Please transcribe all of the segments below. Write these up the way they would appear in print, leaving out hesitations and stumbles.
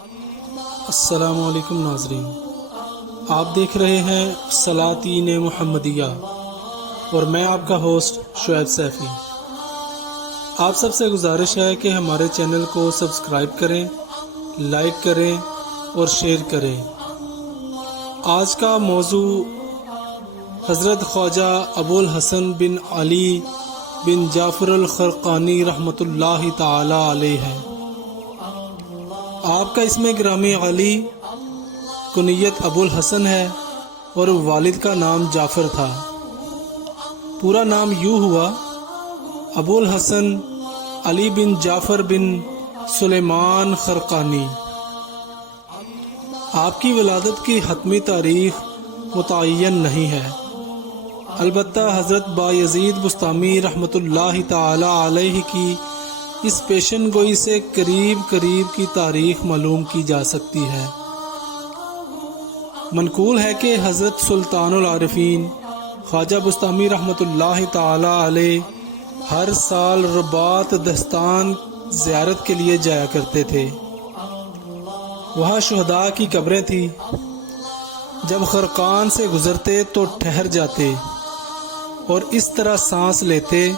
السلام علیکم ناظرین، آپ دیکھ رہے ہیں سلاطین محمدیہ اور میں آپ کا ہوسٹ شعیب سیفی۔ آپ سب سے گزارش ہے کہ ہمارے چینل کو سبسکرائب کریں، لائک کریں اور شیئر کریں۔ آج کا موضوع حضرت خواجہ ابوالحسن بن علی بن جعفر الخرقانی رحمۃ اللہ تعالی علیہ ہے۔ آپ کا اسم گرامی علی، کنیت ابوالحسن ہے اور والد کا نام جعفر تھا۔ پورا نام یوں ہوا: ابوالحسن علی بن جعفر بن سلیمان خرقانی۔ آپ کی ولادت کی حتمی تاریخ متعین نہیں ہے، البتہ حضرت بایزید بسطامی رحمۃ اللہ تعالی علیہ کی اس پیشن گوئی سے قریب کی تاریخ معلوم کی جا سکتی ہے۔ منقول ہے کہ حضرت سلطان العارفین خواجہ بسطامی رحمۃ اللہ تعالی علیہ ہر سال رباط دستان زیارت کے لیے جایا کرتے تھے۔ وہاں شہداء کی قبریں تھیں۔ جب خرقان سے گزرتے تو ٹھہر جاتے اور اس طرح سانس لیتے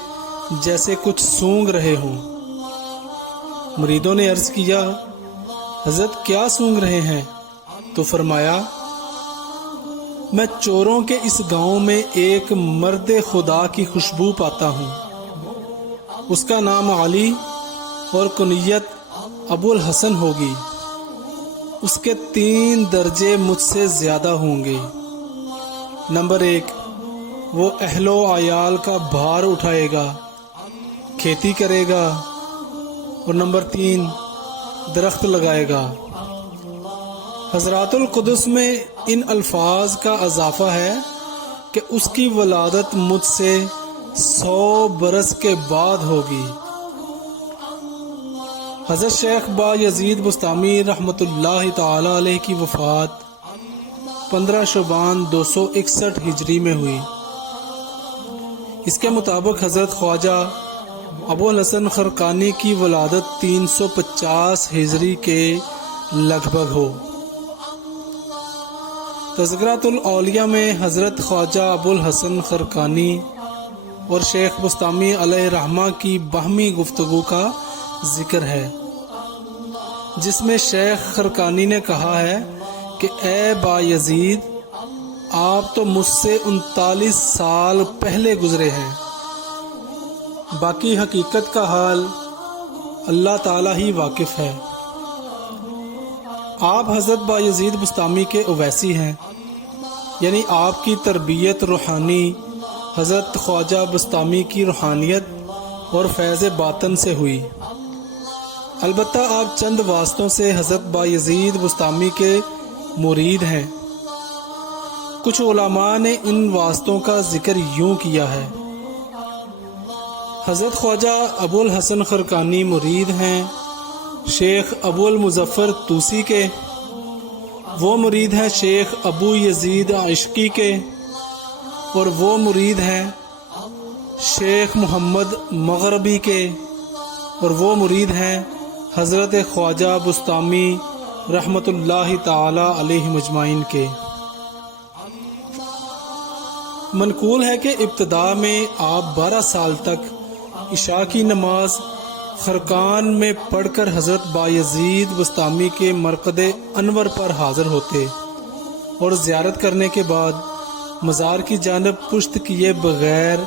جیسے کچھ سونگھ رہے ہوں۔ مریدوں نے عرض کیا، حضرت کیا سونگھ رہے ہیں؟ تو فرمایا، میں چوروں کے اس گاؤں میں ایک مرد خدا کی خوشبو پاتا ہوں، اس کا نام علی اور کنیت ابوالحسن ہوگی، اس کے 3 درجے مجھ سے زیادہ ہوں گے۔ نمبر 1، وہ اہل و عیال کا بھار اٹھائے گا، کھیتی کرے گا، اور نمبر 3، درخت لگائے گا۔ حضرات القدس میں ان الفاظ کا اضافہ ہے کہ اس کی ولادت مجھ سے 100 برس کے بعد ہوگی۔ حضرت شیخ بایزید بسطامی رحمۃ اللہ تعالی علیہ کی وفات 15 شعبان 261 ہجری میں ہوئی۔ اس کے مطابق حضرت خواجہ ابوالحسن خرقانی کی ولادت 350 ہجری کے لگ بھگ ہو۔ تذکرۃ الاولیاء میں حضرت خواجہ ابوالحسن خرقانی اور شیخ بسطامی علیہ رحمہ کی باہمی گفتگو کا ذکر ہے، جس میں شیخ خرقانی نے کہا ہے کہ اے بایزید، آپ تو مجھ سے 39 سال پہلے گزرے ہیں، باقی حقیقت کا حال اللہ تعالی ہی واقف ہے۔ آپ حضرت بایزید بسطامی کے اویسی ہیں، یعنی آپ کی تربیت روحانی حضرت خواجہ بسطامی کی روحانیت اور فیض باطن سے ہوئی۔ البتہ آپ چند واسطوں سے حضرت بایزید بسطامی کے مرید ہیں۔ کچھ علماء نے ان واسطوں کا ذکر یوں کیا ہے: حضرت خواجہ ابوالحسن خرقانی مرید ہیں شیخ ابو المظفر طوسی کے، وہ مرید ہیں شیخ ابو یزید عشقی کے، اور وہ مرید ہیں شیخ محمد مغربی کے، اور وہ مرید ہیں حضرت خواجہ بسطامی رحمۃ اللہ تعالی علیہ مجمعین کے۔ منقول ہے کہ ابتدا میں آپ 12 سال تک عشاء کی نماز خرقان میں پڑھ کر حضرت بایزید بسطامی کے مرقد انور پر حاضر ہوتے اور زیارت کرنے کے بعد مزار کی جانب پشت کیے بغیر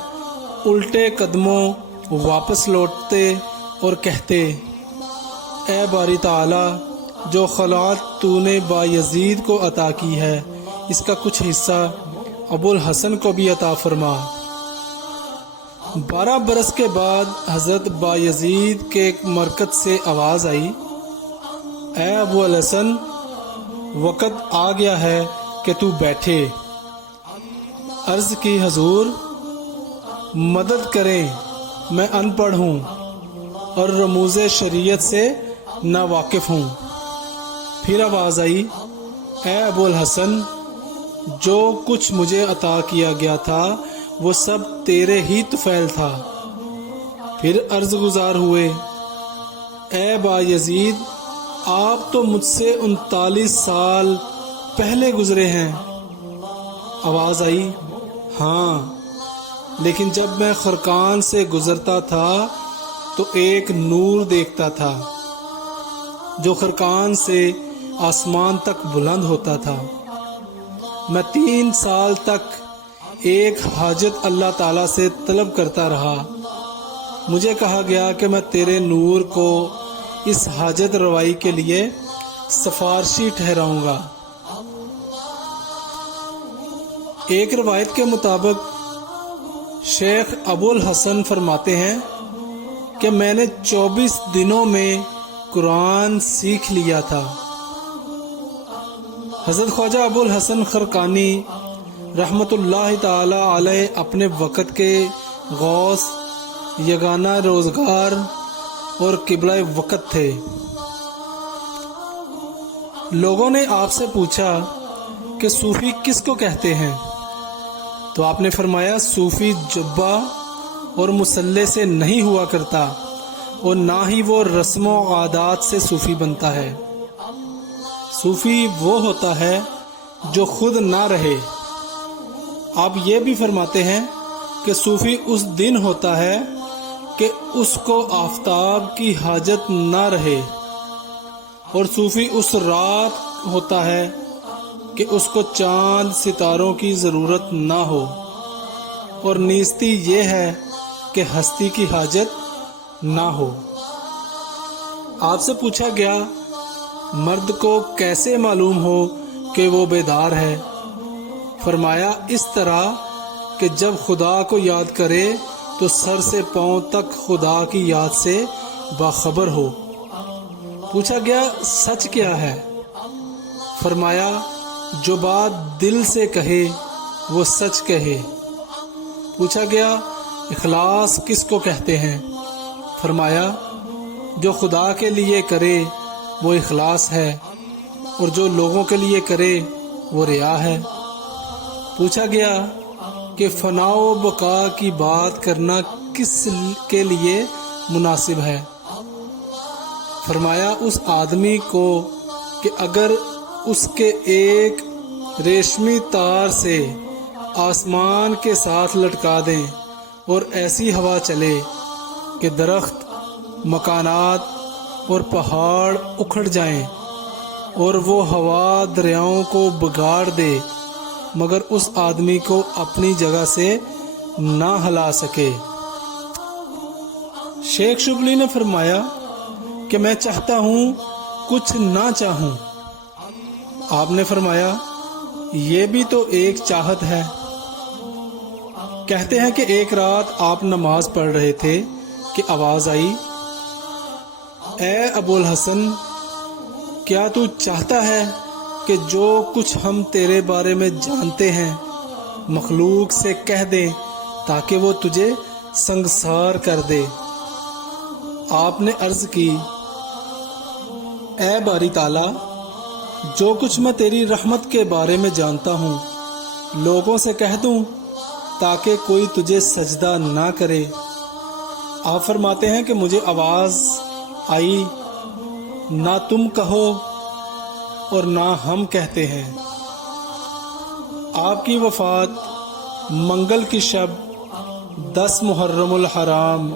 الٹے قدموں واپس لوٹتے اور کہتے، اے باری تعالی، جو خلعت تو نے بایزید کو عطا کی ہے، اس کا کچھ حصہ ابوالحسن کو بھی عطا فرما۔ 12 برس کے بعد حضرت بایزید کے مرکز سے آواز آئی، اے ابوالحسن، وقت آ گیا ہے کہ تو بیٹھے۔ عرض کی، حضور مدد کریں، میں ان پڑھ ہوں اور رموز شریعت سے ناواقف ہوں۔ پھر آواز آئی، اے ابوالحسن، جو کچھ مجھے عطا کیا گیا تھا وہ سب تیرے ہی طفیل تھا۔ پھر عرض گزار ہوئے، اے بایزید، آپ تو مجھ سے 39 سال پہلے گزرے ہیں۔ آواز آئی، ہاں، لیکن جب میں خرقان سے گزرتا تھا تو ایک نور دیکھتا تھا جو خرقان سے آسمان تک بلند ہوتا تھا۔ میں 3 سال تک ایک حاجت اللہ تعالیٰ سے طلب کرتا رہا۔ مجھے کہا گیا کہ میں تیرے نور کو اس حاجت روائی کے لیے سفارشی ٹھہراؤں گا۔ ایک روایت کے مطابق شیخ ابو الحسن فرماتے ہیں کہ میں نے 24 دنوں میں قرآن سیکھ لیا تھا۔ حضرت خواجہ ابو الحسن خرقانی رحمۃ اللہ تعالی علیہ اپنے وقت کے غوث، یگانہ روزگار اور قبلہ وقت تھے۔ لوگوں نے آپ سے پوچھا کہ صوفی کس کو کہتے ہیں؟ تو آپ نے فرمایا، صوفی جبہ اور مسلح سے نہیں ہوا کرتا اور نہ ہی وہ رسم و عادات سے صوفی بنتا ہے۔ صوفی وہ ہوتا ہے جو خود نہ رہے۔ آپ یہ بھی فرماتے ہیں کہ صوفی اس دن ہوتا ہے کہ اس کو آفتاب کی حاجت نہ رہے، اور صوفی اس رات ہوتا ہے کہ اس کو چاند ستاروں کی ضرورت نہ ہو، اور نیستی یہ ہے کہ ہستی کی حاجت نہ ہو۔ آپ سے پوچھا گیا، مرد کو کیسے معلوم ہو کہ وہ بیدار ہے؟ فرمایا، اس طرح کہ جب خدا کو یاد کرے تو سر سے پاؤں تک خدا کی یاد سے باخبر ہو۔ پوچھا گیا، سچ کیا ہے؟ فرمایا، جو بات دل سے کہے وہ سچ کہے۔ پوچھا گیا، اخلاص کس کو کہتے ہیں؟ فرمایا، جو خدا کے لیے کرے وہ اخلاص ہے، اور جو لوگوں کے لیے کرے وہ ریا ہے۔ پوچھا گیا کہ فنا و بقا کی بات کرنا کس کے لیے مناسب ہے؟ فرمایا، اس آدمی کو کہ اگر اس کے ایک ریشمی تار سے آسمان کے ساتھ لٹکا دیں اور ایسی ہوا چلے کہ درخت، مکانات اور پہاڑ اکھڑ جائیں اور وہ ہوا دریاؤں کو بگاڑ دے، مگر اس آدمی کو اپنی جگہ سے نہ ہلا سکے۔ شیخ شبلی نے فرمایا کہ میں چاہتا ہوں کچھ نہ چاہوں۔ آپ نے فرمایا، یہ بھی تو ایک چاہت ہے۔ کہتے ہیں کہ ایک رات آپ نماز پڑھ رہے تھے کہ آواز آئی، اے ابو الحسن، کیا تو چاہتا ہے کہ جو کچھ ہم تیرے بارے میں جانتے ہیں مخلوق سے کہہ دیں تاکہ وہ تجھے سنگسار کر دے؟ آپ نے عرض کی، اے باری تعالیٰ، جو کچھ میں تیری رحمت کے بارے میں جانتا ہوں لوگوں سے کہہ دوں تاکہ کوئی تجھے سجدہ نہ کرے۔ آپ فرماتے ہیں کہ مجھے آواز آئی، نہ تم کہو اور نہ ہم کہتے ہیں۔ آپ کی وفات منگل کی شب 10 محرم الحرام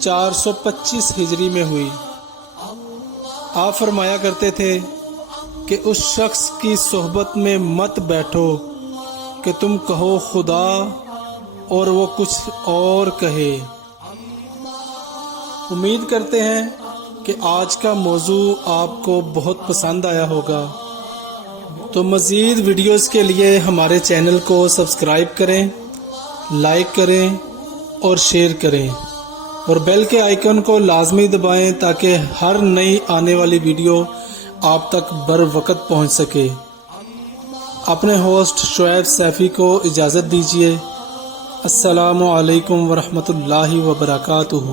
425 ہجری میں ہوئی۔ آپ فرمایا کرتے تھے کہ اس شخص کی صحبت میں مت بیٹھو کہ تم کہو خدا اور وہ کچھ اور کہے۔ امید کرتے ہیں کہ آج کا موضوع آپ کو بہت پسند آیا ہوگا۔ تو مزید ویڈیوز کے لیے ہمارے چینل کو سبسکرائب کریں، لائک کریں اور شیئر کریں، اور بیل کے آئیکن کو لازمی دبائیں تاکہ ہر نئی آنے والی ویڈیو آپ تک بر وقت پہنچ سکے۔ اپنے ہوسٹ شعیب سیفی کو اجازت دیجیے۔ السلام علیکم ورحمۃ اللہ وبرکاتہ۔